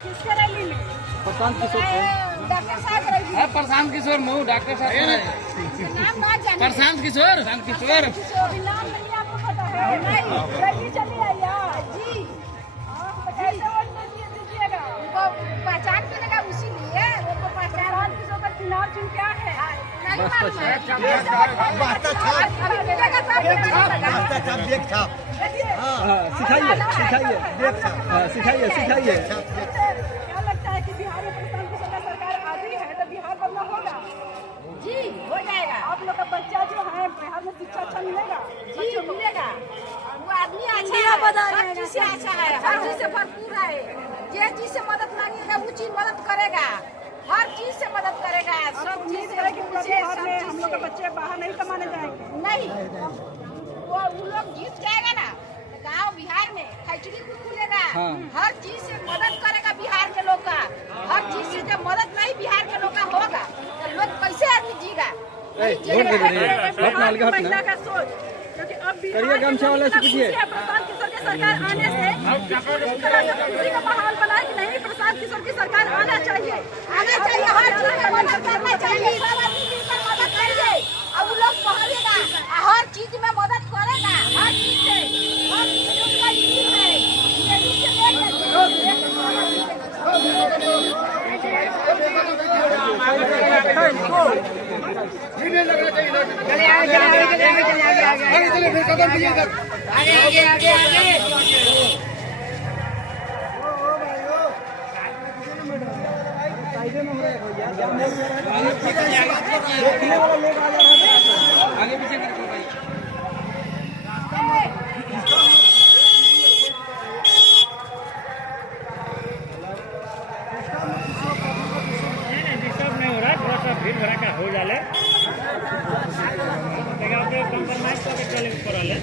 किसके रैली में? प्रशांत किशोर डॉक्टर साहब रैली। है प्रशांत किशोर मऊ डॉक्टर साहब नाम ना जाने। प्रशांत किशोर प्रशांत किशोर नाम नहीं आपको पता है? नहीं, रैली चली आई यार जी। तो कैसे वोट दीजिएगा? उनको पहचान मिलेगा उसीलिए उनको पहचान किसों का चुनाव चिन्ह क्या है? नहीं मालूम है। सिखाइए सिखाइए। क्या लगता है कि बिहार में प्रशांत किशोर का सरकार आती है तो बिहार बदलाव होगा? जी हो जाएगा। आप लोग का बच्चा जो है बिहार में शिक्षा अच्छा मिलेगा? जी मिलेगा। वो आदमी अच्छा है, हर चीज से अच्छा है, हर चीज से भरपूर है। जिस चीज से मदद मांगेगा वो चीज मदद करेगा, हर चीज से मदद करेगा। सब चीज हम लोग के बच्चे बाहर नहीं कमाने जाएंगे? नहीं, वो लोग जीत जाएगा ना गांव बिहार में फैक्ट्री खुलेगा। हर चीज से मदद करेगा बिहार के लोग का। हर चीज से जब मदद नहीं बिहार के लोग का होगा तो लोग कैसे आदमी जीगा? महिला का सोच, क्योंकि अब करिए गमछा वाला से पूछिए। प्रशांत किशोर की सरकार आने से इस तरह से खुशी का माहौल बना है कि नहीं प्रशांत किशोर की सरकार आना चाहिए, आना चाहिए। हर चीज में मदद करना चाहिए, सब आदमी मिलकर मदद करिए और वो लोग पढ़ेगा, हर चीज में मदद करेगा, हर चीज से, हर चीज उसका चीज है। ये चीज से आगे पीछे बिल्कुल भाई डिस्टर्ब नहीं हो रहा, थोड़ा सा भीड़ भड़का हो जाले कंप्रोमाइज करके चले पड़ल है।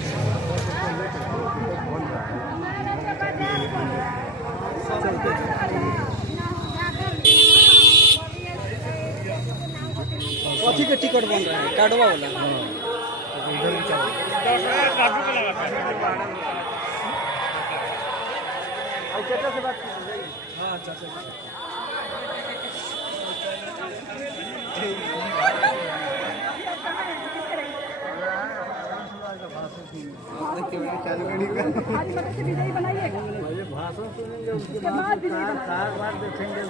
कथी के टिकट बन रहा है? कार्डवा वाला। काफी को लगा चाचा से बात कीजिए। हाँ चाचा विजयी बनाइएगा। भाषण सुनेंगे उसके बाद बाद देखेंगे।